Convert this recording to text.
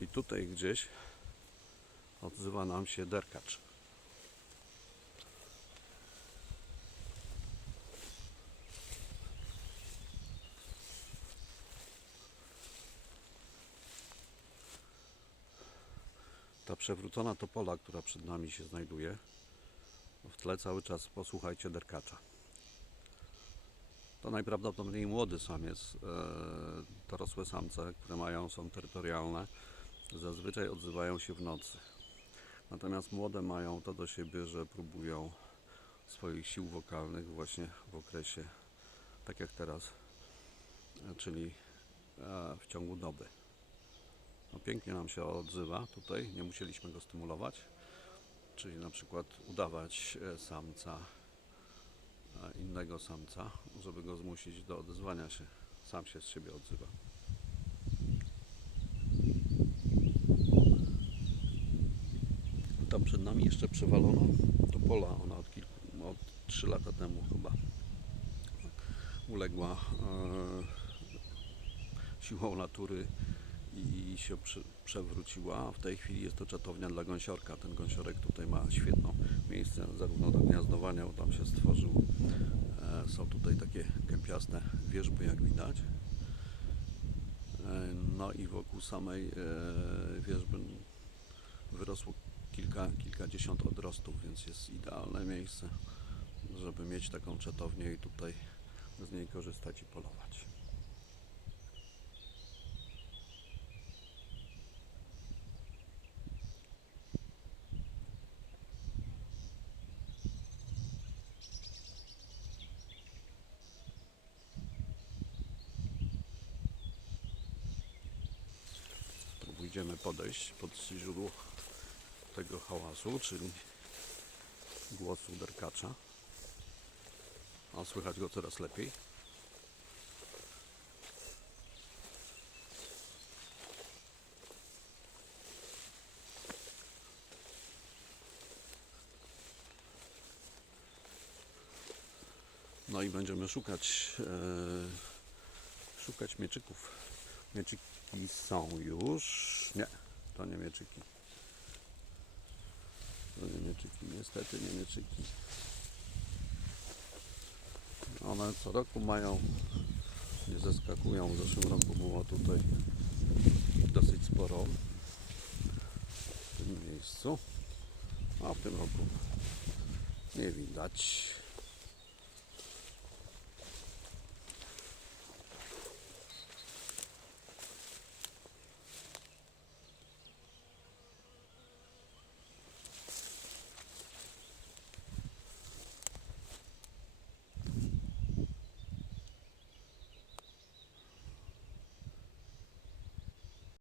I tutaj gdzieś odzywa nam się derkacz. Ta przewrócona topola, która przed nami się znajduje, w tle cały czas posłuchajcie derkacza. To najprawdopodobniej młody samiec. E, dorosłe samce, które mają, są terytorialne, zazwyczaj odzywają się w nocy. Natomiast młode mają to do siebie, że próbują swoich sił wokalnych właśnie w okresie, tak jak teraz, czyli e, w ciągu doby. No, pięknie nam się odzywa tutaj, nie musieliśmy go stymulować, czyli na przykład udawać e, samca, e, innego samca, żeby go zmusić do odezwania się. Sam się z siebie odzywa. Tam przed nami jeszcze przewalono to pola, ona od kilku, od 3 lata temu chyba uległa e, siłą natury i się prze, przewróciła. W tej chwili jest to czatownia dla gąsiorka. Ten gąsiorek tutaj ma świetne miejsce zarówno do gniazdowania, bo tam się stworzył. E, są tutaj takie kępiaste wierzby, jak widać. E, no i wokół samej e, wierzby wyrosło kilka, kilkadziesiąt odrostów, więc jest idealne miejsce, żeby mieć taką czatownię i tutaj z niej korzystać i polować. Próbujemy podejść pod źródło tego hałasu, czyli głosu derkacza. A słychać go coraz lepiej. No i będziemy szukać e, szukać mieczyków. Mieczyki są już. Nie, to nie mieczyki. To nie mieczyki, niestety nie mieczyki. One co roku mają, nie zaskakują. W zeszłym roku było tutaj dosyć sporo w tym miejscu. A w tym roku nie widać.